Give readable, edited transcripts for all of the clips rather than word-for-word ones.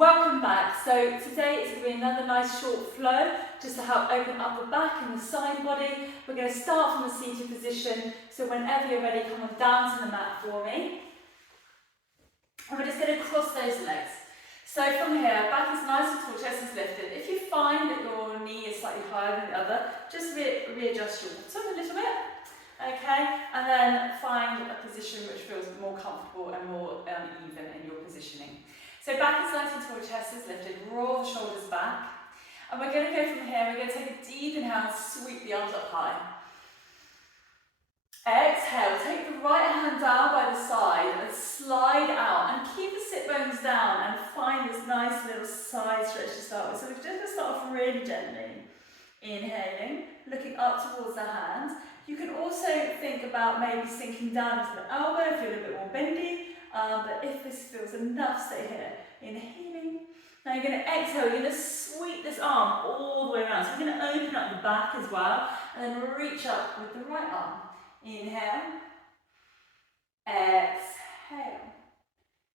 Welcome back. So today it's going to be another nice short flow just to help open up the back and the side body. We're going to start from the seated position, so whenever you're ready, come on down to the mat for me. And we're just going to cross those legs. So from here, back is nice and tall, chest is lifted. If you find that your knee is slightly higher than the other, just readjust your bottom a little bit. Okay, and then find a position which feels more comfortable and more even in your positioning. So back is nice and tall, chest is lifted, roll the shoulders back. And we're going to go from here, we're going to take a deep inhale and sweep the arms up high. Exhale, take the right hand down by the side and slide out and keep the sit bones down and find this nice little side stretch to start with. So we're just going to start off really gently. Inhaling, looking up towards the hands. You can also think about maybe sinking down into the elbow if you're a little bit more bendy. But if this feels enough, stay here. Inhaling. Now you're going to exhale, you're going to sweep this arm all the way around. So we're going to open up the back as well, and then reach up with the right arm. Inhale. Exhale.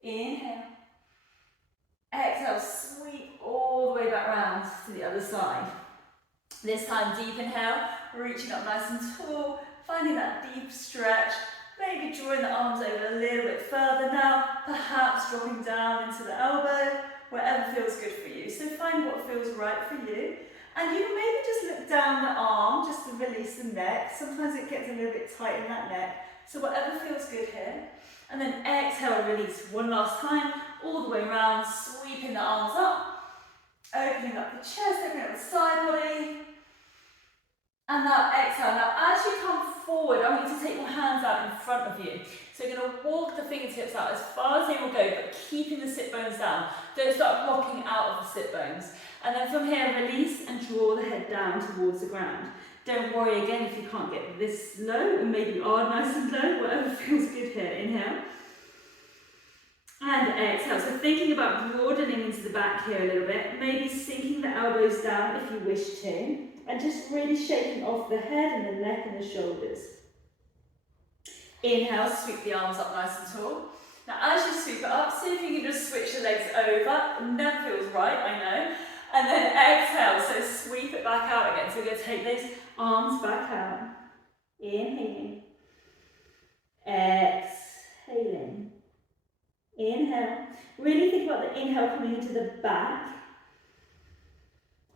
Inhale. Exhale, sweep all the way back round to the other side. This time, deep inhale, reaching up nice and tall, finding that deep stretch. Maybe drawing the arms over a little bit further now, perhaps dropping down into the elbow, wherever feels good for you. So find what feels right for you. And you can maybe just look down the arm just to release the neck. Sometimes it gets a little bit tight in that neck. So whatever feels good here. And then exhale, release one last time, all the way around, sweeping the arms up, opening up the chest, opening up the side body. And now exhale. Now as you come forward, I want you to take your hands out in front of you. So you're going to walk the fingertips out as far as they will go, but keeping the sit bones down. Don't start rocking out of the sit bones. And then from here, release and draw the head down towards the ground. Don't worry again if you can't get this low, and maybe you are nice and low, whatever feels good here. Inhale. And exhale. So thinking about broadening into the back here a little bit, maybe sinking the elbows down if you wish to. And just really shaking off the head and the neck and the shoulders. Inhale, sweep the arms up nice and tall. Now as you sweep it up, see if you can just switch the legs over. It never feels right, I know. And then exhale, so sweep it back out again. So we're going to take those arms back out. Inhaling. Exhaling. Inhale. Really think about the inhale coming into the back.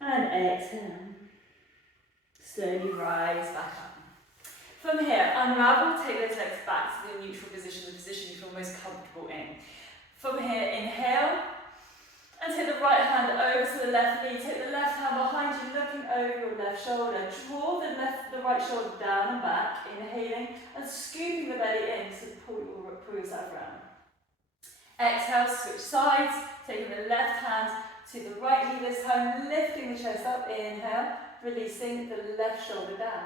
And exhale. Slowly rise back up. From here, unravel, take those legs back to the neutral position, the position you feel most comfortable in. From here, inhale, and take the right hand over to the left knee. Take the left hand behind you, looking over your left shoulder. Draw the right shoulder down and back, inhaling, and scooping the belly in to pull yourself around. Exhale, switch sides, taking the left hand to the right knee this time, lifting the chest up, inhale, releasing the left shoulder down.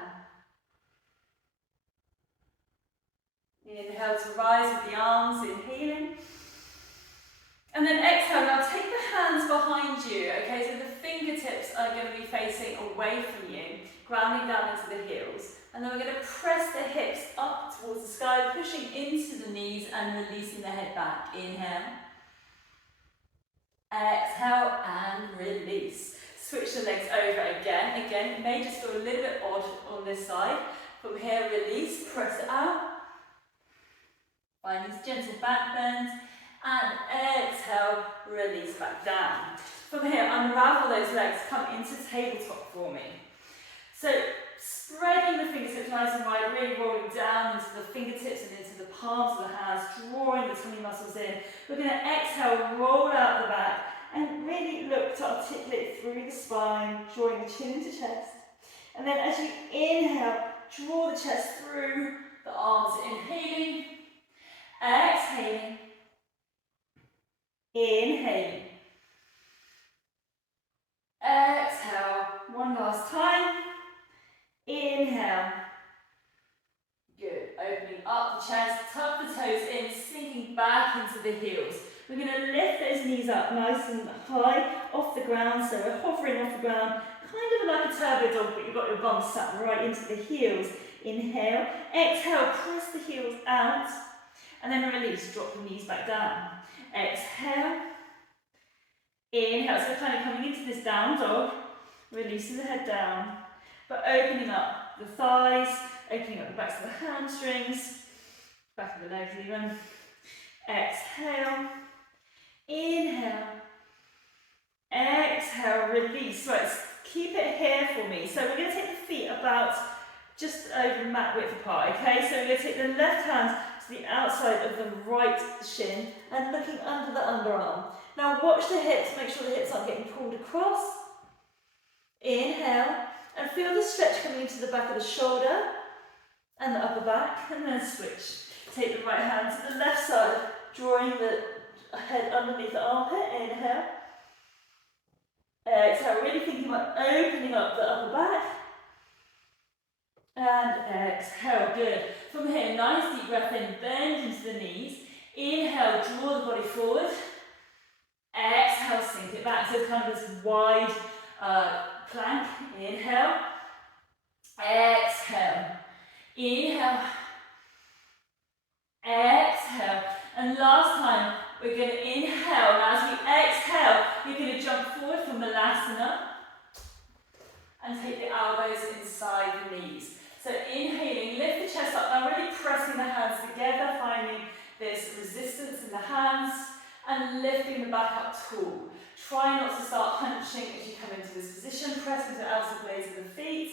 Inhale to rise with the arms, inhaling. And then exhale, now take the hands behind you, okay, so the fingertips are going to be facing away from you, grounding down into the heels. And then we're going to press the hips up towards the sky, pushing into the knees and releasing the head back. Inhale. Exhale and release. Switch the legs over again. Again, it may just feel a little bit odd on this side. From here, release, press it out. Find these gentle back bends. And exhale, release back down. From here, unravel those legs, come into tabletop for me. So, spreading the fingertips nice and wide, really rolling down into the fingertips and into the palms of the hands, drawing the tummy muscles in. We're going to exhale, roll out the back, and really look to articulate through the spine, drawing the chin into chest. And then as you inhale, draw the chest through the arms, inhaling, exhaling, inhaling, exhale, one last time, inhale, good, opening up the chest, tuck the toes in, sinking back into the heels. We're going to lift those knees up nice and high off the ground, so we're hovering off the ground, kind of like a turbo dog, but you've got your bum sat right into the heels. Inhale, exhale, press the heels out, and then release, drop the knees back down. Exhale, Inhale, so kind of coming into this down dog, releasing the head down, but opening up the thighs, opening up the backs of the hamstrings, back of the legs even. Exhale, inhale, exhale, release. Right, keep it here for me. So we're going to take the feet about just over mat width apart, okay? So we're going to take the left hand to the outside of the right shin and looking under the underarm. Now watch the hips, make sure the hips aren't getting pulled across. Inhale, and feel the stretch coming into the back of the shoulder and the upper back, and then switch. Take the right hand to the left side, drawing the head underneath the armpit. Inhale. Exhale, really thinking about opening up the upper back. And exhale, good. From here, nice deep breath in, bend into the knees. Inhale, draw the body forward. Exhale, sink it back. So it's kind of this wide plank. Inhale. Exhale. Inhale. Exhale. And last time, we're going to inhale. Now as we exhale, you're going to jump forward from Malasana and take the elbows inside the knees. So inhaling, lift the chest up. Now really pressing the hands together, finding this resistance in the hands and lifting the back up tall. Try not to start hunching as you come into this position. Press into the outer blades of the feet.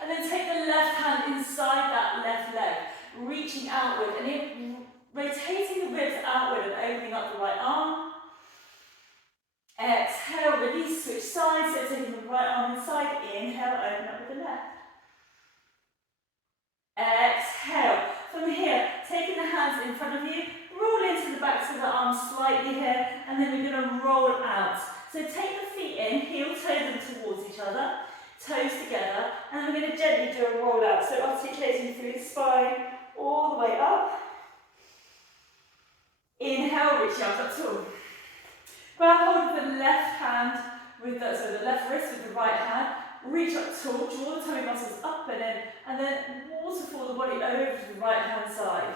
And then take the left hand inside that left leg, reaching outward and rotating the ribs outward and opening up the right arm. Exhale, release, switch sides, so taking the right arm inside. Inhale, open up with the left. Exhale. From here, taking the hands in front of you, roll into the backs of the arms slightly here, and then we're going to roll out. So take the feet in, heel toe them towards each other, toes together, and then we're going to gently do a roll out. So articulating through the spine, all the way up. Inhale, reach out up tall. Grab hold of the left hand, with the left wrist with the right hand, reach up tall, draw the tummy muscles up and in, and then waterfall the body over to the right hand side.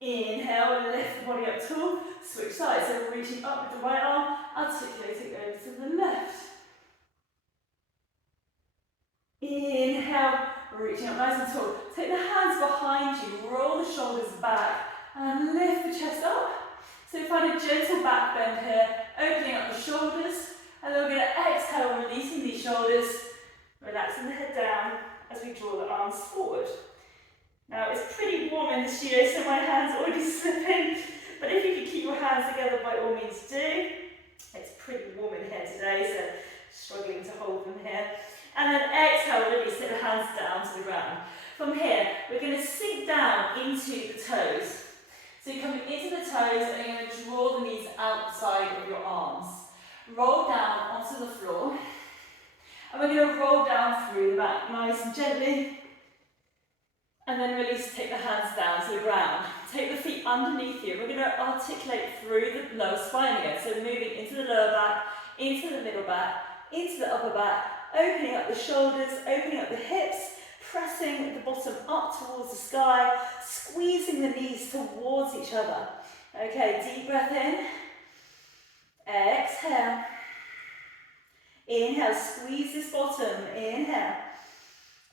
Inhale, lift the body up tall, switch sides, so we're reaching up with the right arm, articulating over to the left. Inhale, reaching up nice and tall. Take the hands behind you, roll the shoulders back, and lift the chest up. So find a gentle back bend here, opening up the shoulders, and then we're going to exhale, releasing these shoulders, relaxing the head down as we draw the arms forward. Now it's pretty warm in the studio, so my hands are already slipping, but if you can keep your hands together, by all means do. It's pretty warm in here today, so struggling to hold them here. And then exhale, release, take the hands down to the ground. From here, we're going to sink down into the toes. So you're coming into the toes and you're going to draw the knees outside of your arms. Roll down onto the floor. And we're going to roll down through the back, nice and gently. And then release, take the hands down to the ground. Take the feet underneath you. We're going to articulate through the lower spine again. So moving into the lower back, into the middle back, into the upper back, opening up the shoulders, opening up the hips, pressing the bottom up towards the sky, squeezing the knees towards each other. Okay, deep breath in. Exhale. Inhale, squeeze this bottom. Inhale.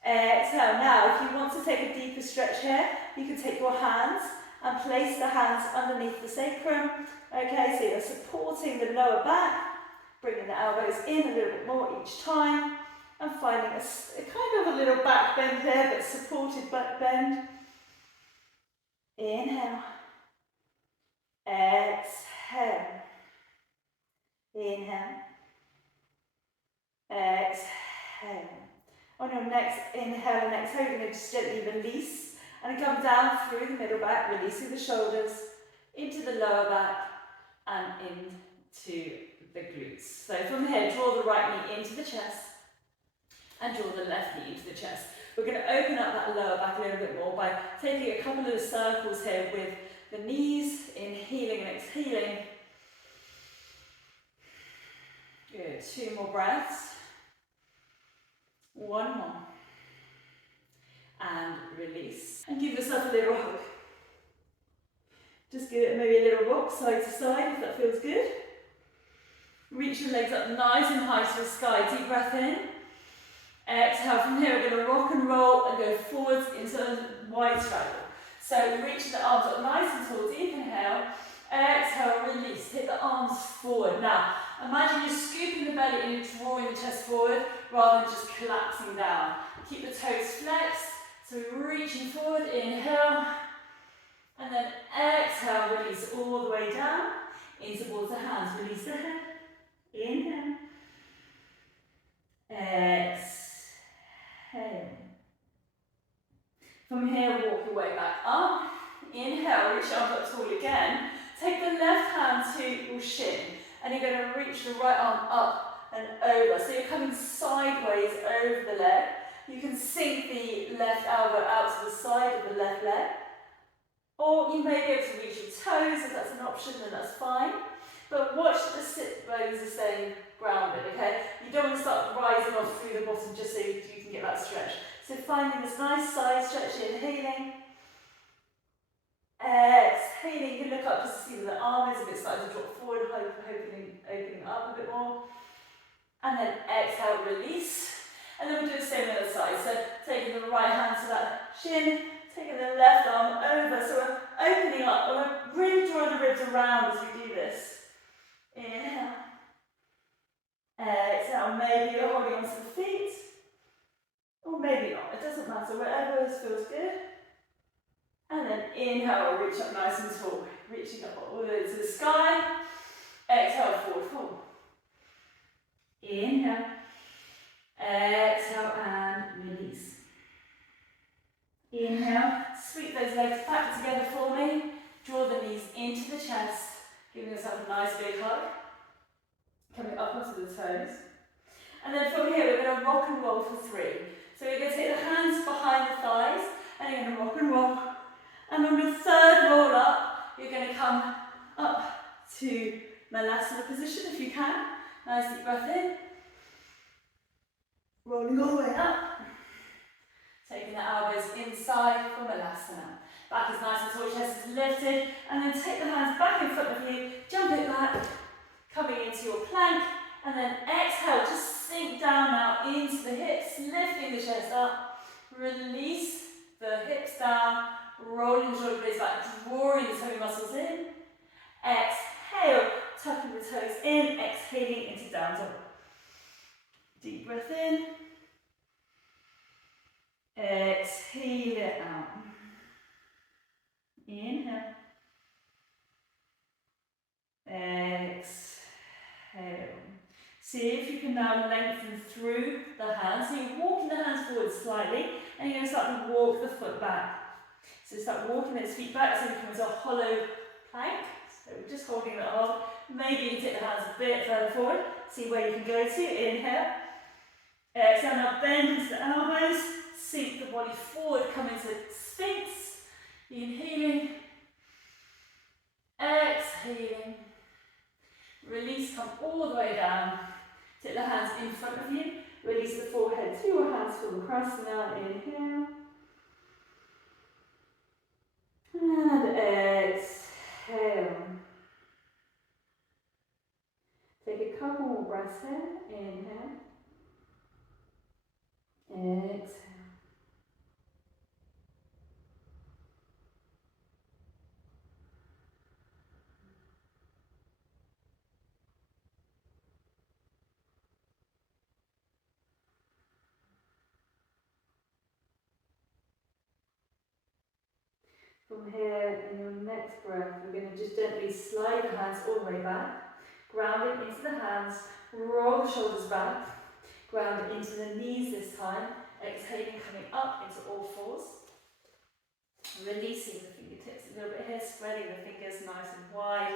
Exhale. Now, if you want to take a deeper stretch here, you can take your hands and place the hands underneath the sacrum. Okay, so you're supporting the lower back, bringing the elbows in a little bit more each time, and finding a kind of a little back bend there, but supported back bend. Inhale. Exhale. Inhale. Exhale. On your next inhale and exhale, you're going to just gently release and come down through the middle back, releasing the shoulders into the lower back and into the glutes. So from here, draw the right knee into the chest and draw the left knee into the chest. We're going to open up that lower back a little bit more by taking a couple of circles here with the knees, inhaling and exhaling. Good, 2 more breaths. 1 more. And release. And give yourself a little hug. Just give it maybe a little rock side to side if that feels good. reach the legs up nice and high to the sky. Deep breath in. Exhale. From here, we're going to rock and roll and go forwards into a wide straddle. So reach the arms up nice and tall. Deep inhale. Exhale, release. Take the arms forward. Now, imagine you're scooping the belly and you're drawing the chest forward rather than just collapsing down. Keep the toes flexed. So we're reaching forward. Inhale. And then exhale, release all the way down in towards the hands. Release the head. Inhale. Exhale. From here, walk your way back up. Inhale, reach your arms up tall again. Take the left hand to your shin, and you're going to reach the right arm up and over. So you're coming sideways over the leg. You can sink the left elbow out to the side of the left leg. Or you may be able to reach your toes, if that's an option, then that's fine. But watch the sit bones are staying grounded, okay? You don't want to start rising off through the bottom just so you can get that stretch. So finding this nice side stretch, inhaling. Exhaling, you can look up just to see where the arm is, if it's starting to drop forward, opening up a bit more. And then exhale, release. And then we'll do the same on the other side. So taking the right hand to that shin, taking the left arm over. So we're opening up, and we're really drawing the ribs around as we do this. Inhale. Exhale, maybe you're holding onto the feet. Or maybe not, it doesn't matter, whatever feels good. And then inhale, reach up nice and tall. Reaching up all the way to the sky. Exhale, forward fold. Inhale. Exhale and release. Inhale, sweep those legs back together for me. Draw the knees into the chest, giving yourself a nice big hug. Coming up onto the toes. And then from here, we're going to rock and roll for 3. So we're going to take the hands behind the thighs, and you're going to rock and roll. And on your third roll up, you're going to come up to Malasana position if you can. Nice deep breath in. Rolling all the way up. Taking the elbows inside for Malasana. Back is nice and tall, chest is lifted. And then take the hands back in front of you, jump it back, coming into your plank. And then exhale, just sink down now into the hips, lifting the chest up. Release the hips down, rolling the shoulder blades back, drawing the tummy muscles in. Exhale, tucking the toes in, exhaling into down dog. Deep breath in. Exhale it out. Inhale. Exhale. See if you can now lengthen through the hands. So you're walking the hands forward slightly, and you're going to start to walk the foot back. So start walking those feet back so you come into a hollow plank. So we're just holding it off. Maybe you can take the hands a bit further forward. See where you can go to. Inhale. Exhale, now bend into the elbows. Sink the body forward, come into Sphinx. Inhaling. Exhaling. Release, come all the way down. Take the hands in front of you. Release the forehead to your hands for the Krasana. Inhale. And exhale. Take a couple more breaths here. Inhale. Exhale. From here, in your next breath, we're going to just gently slide the hands all the way back, grounding into the hands, roll the shoulders back, ground into the knees this time, exhaling, coming up into all fours, releasing the fingertips a little bit here, spreading the fingers nice and wide,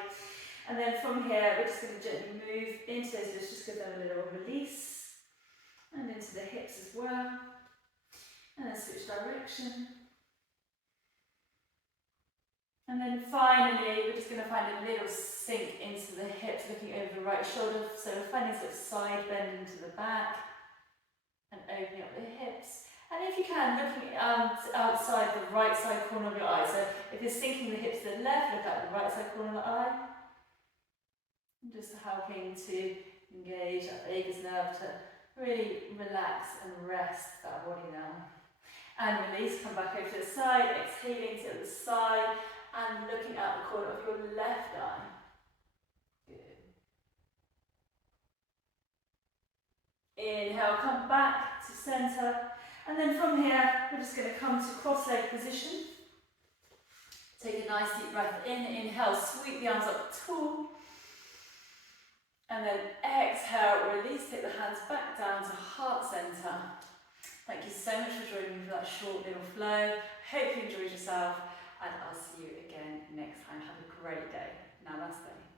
and then from here, we're just going to gently move into those hips, just give them a little release, and into the hips as well, and then switch direction. And then finally, we're just going to find a little sink into the hips, looking over the right shoulder. So we're finding sort of side bend into the back and opening up the hips. And if you can, looking outside the right side corner of your eye. So if you're sinking the hips to the left, look at the right side corner of the eye. And just helping to engage that vagus nerve to really relax and rest that body now. And release, come back over to the side, exhaling to the side and looking out the corner of your left eye. Good. Inhale, come back to center. And then from here, we're just going to come to cross-leg position. Take a nice deep breath in. Inhale, sweep the arms up tall. And then exhale, release, take the hands back down to heart center. Thank you so much for joining me for that short little flow. Hope you enjoyed yourself, and I'll see you again next time. Have a great day. Namaste.